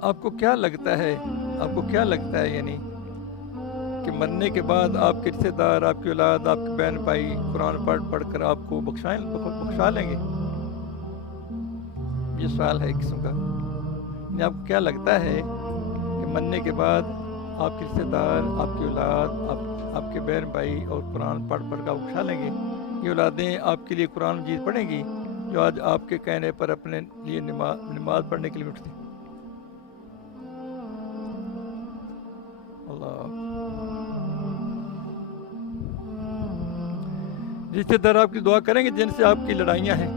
آپ کو کیا لگتا ہے یعنی کہ مرنے کے بعد آپ کے رشتے دار، آپ کی اولاد، آپ کے بہن بھائی قرآن پڑھ کر آپ کو بخشا لیں گے؟ یہ سوال ہے ایک قسم کا. یعنی آپ کو کیا لگتا ہے کہ مرنے کے بعد آپ کے رشتے دار، آپ کی اولاد، آپ کے بہن بھائی اور قرآن پڑھ کر آپ بخشا لیں گے؟ یہ اولادیں آپ کے لیے قرآن مجید پڑھیں گی جو آج آپ کے کہنے پر اپنے لیے نماز پڑھنے کے لیے اٹھتی؟ اللہ. رشتے دار آپ کی دعا کریں گے جن سے آپ کی لڑائیاں ہیں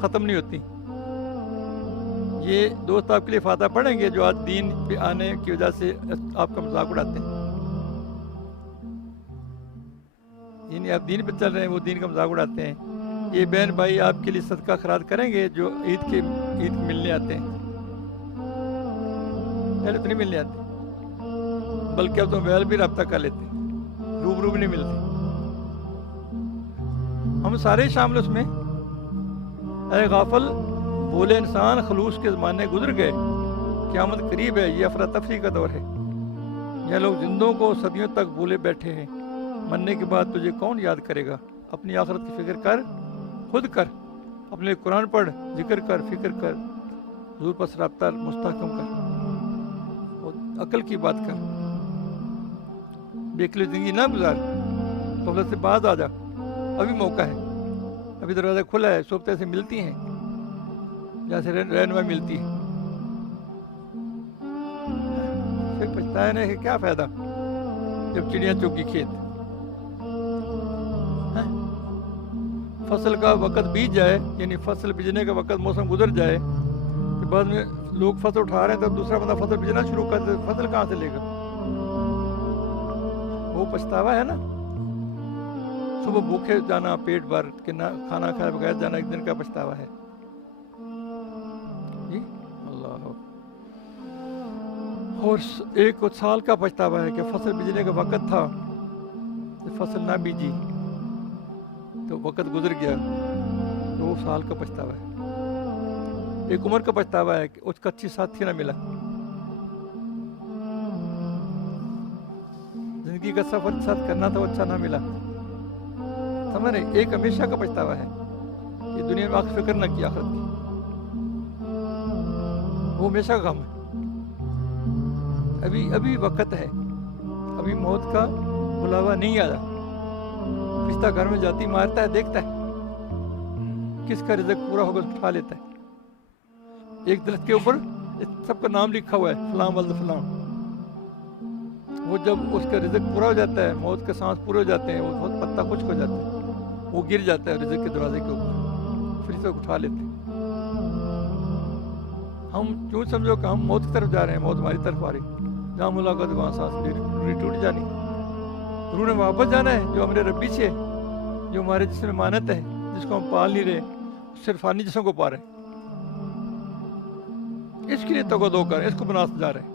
ختم نہیں ہوتی. یہ دوست آپ کے لیے فاتحہ پڑھیں گے جو آج دین پہ آنے کی وجہ سے آپ کا مذاق اڑاتے ہیں. یعنی آپ دین پہ چل رہے ہیں، وہ دین کا مذاق اڑاتے ہیں. یہ بہن بھائی آپ کے لیے صدقہ خیرات کریں گے جو عید ملنے آتے ہیں. پہلے تو نہیں ملنے آتے، بلکہ اب تو موبائل بھی رابطہ کر لیتے ہیں، روبرو بھی نہیں ملتے. ہم سارے شامل اس میں. اے غافل بولے انسان، خلوص کے زمانے گزر گئے، قیامت قریب ہے، یہ افراتفری کا دور ہے. یہ لوگ زندوں کو صدیوں تک بولے بیٹھے ہیں، مرنے کے بعد تجھے کون یاد کرے گا؟ اپنی آخرت کی فکر کر، خود کر، اپنے قرآن پڑھ، ذکر کر، فکر کر، حضور پر رابطہ مستحکم کر اور عقل کی بات کر. بیکلی زندگی نہ گزار، غفلت سے باز آ جا. ابھی موقع ہے، ابھی دروازہ کھلا ہے. صبح سے ملتی ہیں جیسے رہنما ملتی ہے. پھر پچھتانے کہ کیا فائدہ جب چڑیاں چوکی کھیت. فصل کا وقت بیت جائے، یعنی فصل بیجنے کا وقت، موسم گزر جائے، تو بعد میں لوگ فصل اٹھا رہے ہیں تو دوسرا بندہ فصل بیجنا شروع کر دے، فصل کہاں سے لے گا؟ وہ پچھتاوا ہے نا. صبح بھوکے جانا پیٹ بھر کے، نہ کھانا کھائے بغیر جانا، ایک دن کا پچھتاوا ہے. جی اللہ. اور ایک سال کا پچھتاوا ہے کہ فصل بیجنے کا وقت تھا، فصل نہ بیجی تو وقت گزر گیا، تو وہ سال کا پچھتاوا ہے. ایک عمر کا پچھتاوا ہے کہ اس کا اچھی ساتھی نہ ملا. زندگی کا سفر ساتھ کرنا تھا، وہ اچھا نہ ملا. سمجھ رہے؟ ایک ہمیشہ کا پچھتاوا ہے کہ دنیا میں آخر فکر نہ کی آخرت کی، وہ ہمیشہ کا غم ہے. ابھی وقت ہے، ابھی موت کا بلاوا نہیں آیا. فرشتہ گھر میں جاتی مارتا ہے، دیکھتا ہے کس کا رزق پورا ہوگا، اٹھا لیتا ہے. ایک درخت کے اوپر سب کا نام لکھا ہوا ہے، فلاں ولد فلاں. وہ جب اس کا رزق پورا ہو جاتا ہے، موت کے سانس پورے ہو جاتے ہیں، وہ بہت پتا خشک ہو جاتا ہے، وہ گر جاتا ہے رزق کے دروازے کے اوپر، فرشتہ اٹھا لیتے ہیں. ہم کیوں سمجھو کہ ہم موت کی طرف جا رہے ہیں، موت ہماری طرف آ رہی. جہاں ملاقات وہاں سانس ٹوٹ جانی. روح نے واپس جانا ہے جو ہمارے ربی سے، جو ہمارے جسم میں مانت ہے، جس کو ہم پال نہیں رہے، صرف فانی جسم کو پا رہے ہیں. اس کے لیے توقع دو کر اس کو بنا جا رہے ہیں.